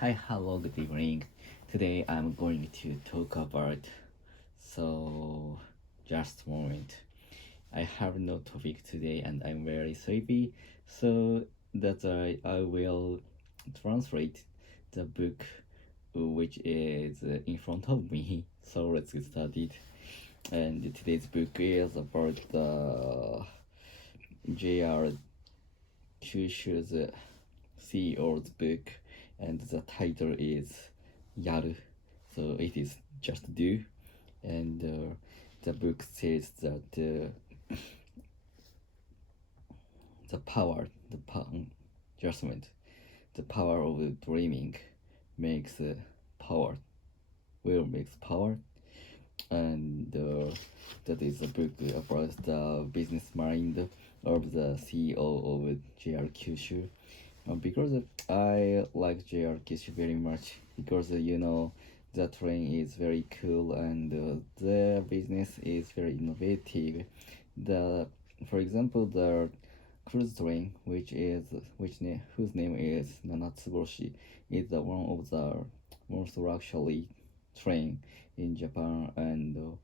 Hi, hello, good evening. Today I'm going to talk about so just a moment. I have no topic today and I'm very sleepy, so that's why I will translate the book which is in front of me. So let's get started. And today's book is about the JR Kyushu's CEO's book, and the title is Yaru. So it is just do, and the book says that the power, judgment, the power of dreaming makes power, will makes power, and that is a book about the business mind of the CEO of JR Kyushu. Because I like JR Kyushu very much because the train is very cool and the business is very innovative. The For example, the cruise train, whose name is Nanatsuboshi, is the one of the most luxury train in Japan, and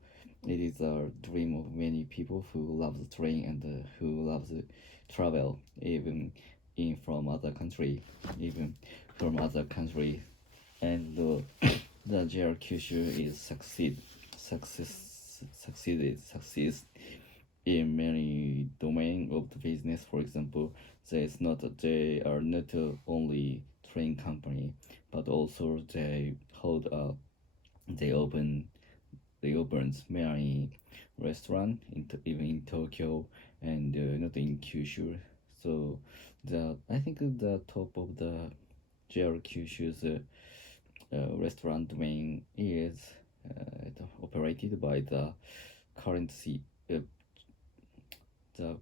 it is a dream of many people who love the train and who love the travel, even from other country, and the JR Kyushu is succeeds in many domain of the business. For example, they are not only train company, but also they open they opened many restaurant even in Tokyo and not in Kyushu. So the I think the top of the JR Kyushu's restaurant domain is operated by the current the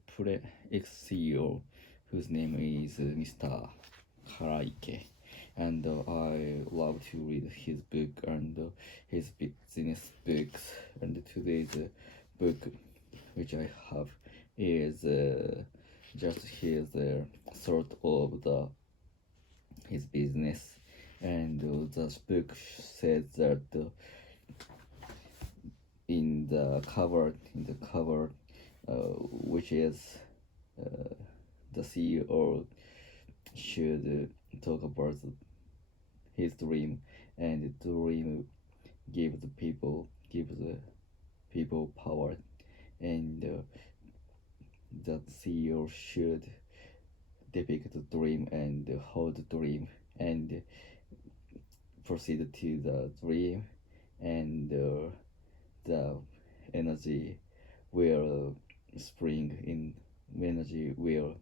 ex-CEO, whose name is Mr. Haraike. And I love to read his book and his business books. And today's book, which I have, is just his sort of his business. And the book says that in the cover, which is the CEO should talk about his dream, and the dream gives the people power, and that CEO should depict the dream and hold the dream and proceed to the dream, and the energy will spring in energy will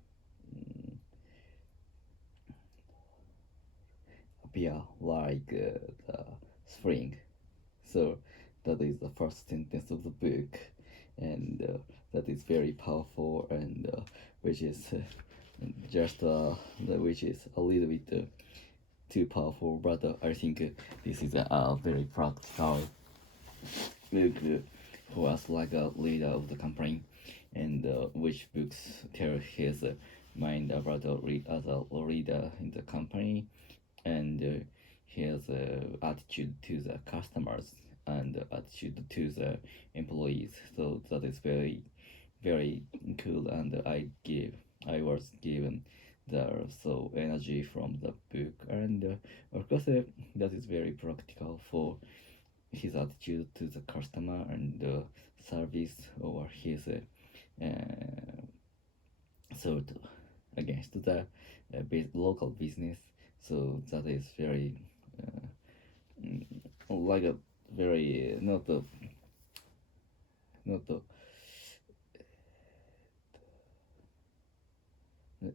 appear like the spring. So that is the first sentence of the book, and that is very powerful, and which is which is a little bit too powerful. But I think this is a very practical book for us, like a leader of the company, and which books tell his mind about as a leader in the company, and his attitude to the customers and attitude to the employees. So that is very, very cool, and I was given the energy from the book, and of course that is very practical for his attitude to the customer and service, or his sort against the local business. So that is very like a very not a,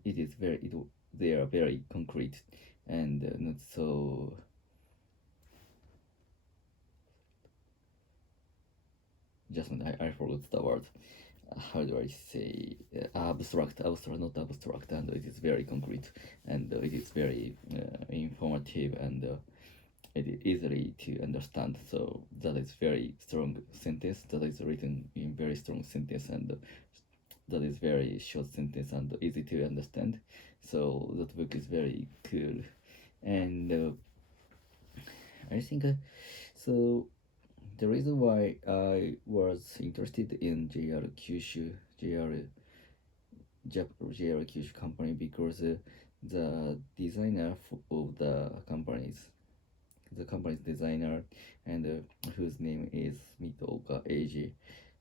it is very they are very concrete, and not so just I forgot the word. How do I say, abstract, not abstract, and it is very concrete, and it is very informative, and it is easily to understand. So that is very strong sentence that is written in very strong sentence, and that is very short sentence and easy to understand. So that book is very cool, and I think so. The reason why I was interested in JR Kyushu company because the designer of the company's designer, and whose name is Mitoka Eiji.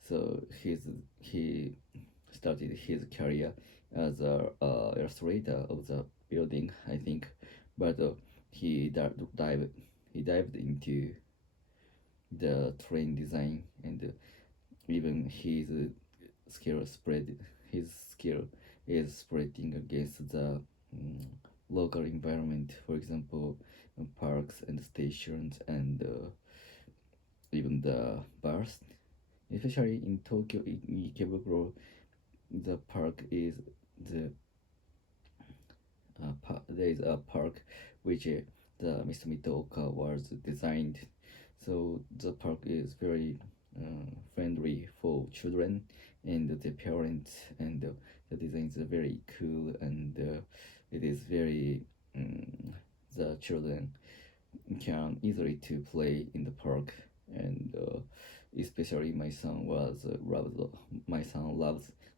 So he started his career as a illustrator of the building, I think, but he dived into the train design, and even his skill is spreading against the mm, local environment, for example, parks and stations, and even the bars, especially in Tokyo, in Ikebukuro. The park is the there is a park which the Mr. Mitoka was designed. So the park is very friendly for children and their parents, and the design is very cool, and it is very the children can easily to play in the park, and especially my son loves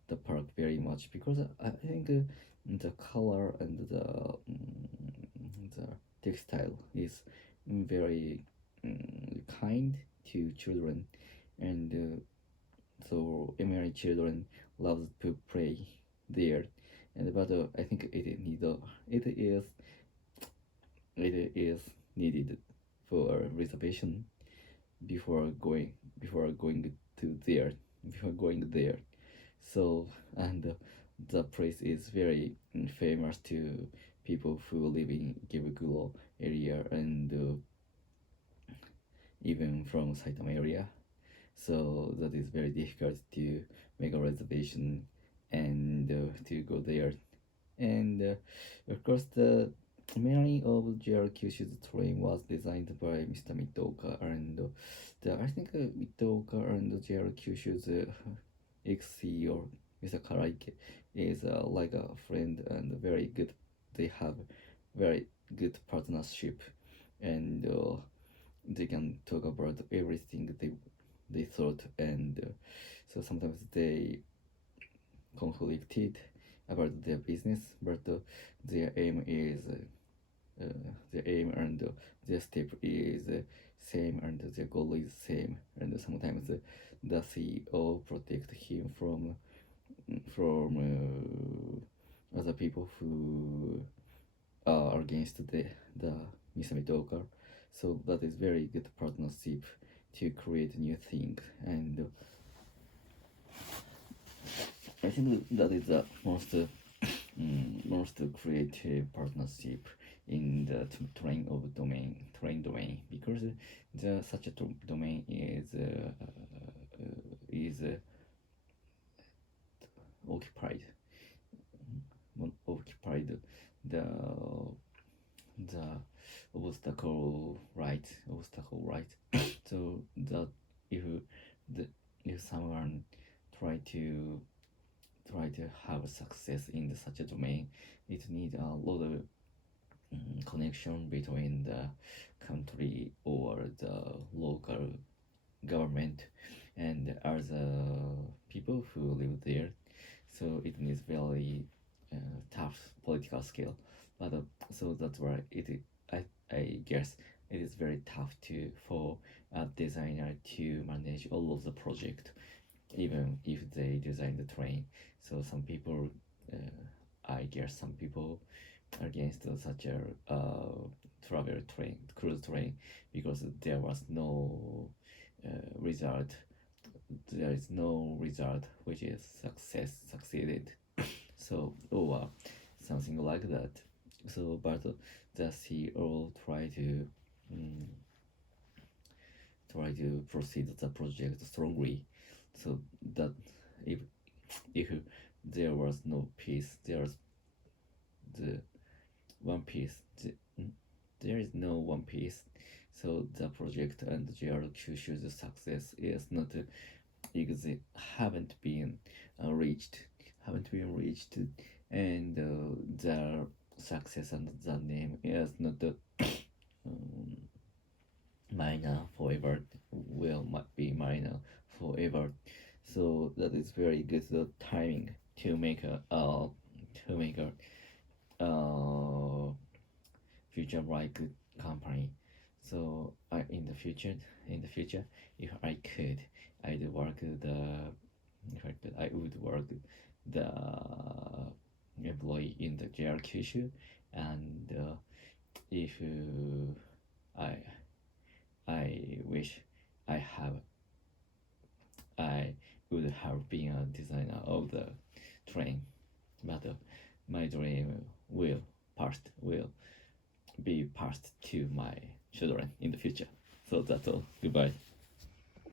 the park very much because I think the color and the textile is very kind to children, and so many children loves to play there, and but I think it is needed for reservation before going before going to there before going there. So, and the place is very famous to people who live in Kibukuro area, and even from Saitama area. So that is very difficult to make a reservation and to go there. And of course, the many of JR Kyushu's train was designed by Mr. Mitoka, and I think Mitoka and JR Kyushu's ex-CEO, Mr. Karaike, is like a friend and very good. They have very good partnership, and they can talk about everything they thought, and so sometimes they conflicted about their business, but their aim is their aim and their step is same, and their goal is same, and sometimes the CEO protect him from other people who are against the Mr. Mitoka. So that is very good partnership to create new thing, and I think that is the most creative partnership in the train domain, because the such a domain is occupied occupied the the obstacle right. So that if the if someone try to have success in such a domain, it needs a lot of connection between the country or the local government and other people who live there. So it needs very tough political skill. But so that's why I guess it is very tough to for a designer to manage all of the project, even if they design the train. So some people, I guess some people are against such a cruise train, because result. There is no result which is succeeded. So or something like that. So, but the CEO um, try to proceed the project strongly, so that if if there was no peace, there's the one piece. There is no one piece. So the project and JR Kyushu's success is not haven't been reached, and their success and the name is not um, minor forever, will be minor forever. So that is very good timing to make a future right good company. So in the future, if I could, I'd work the if I could, I would work the employee in the JR Kyushu, and if I I wish I have I would have been a designer of the train, but my dream will be passed to my children in the future. So that's all. Goodbye.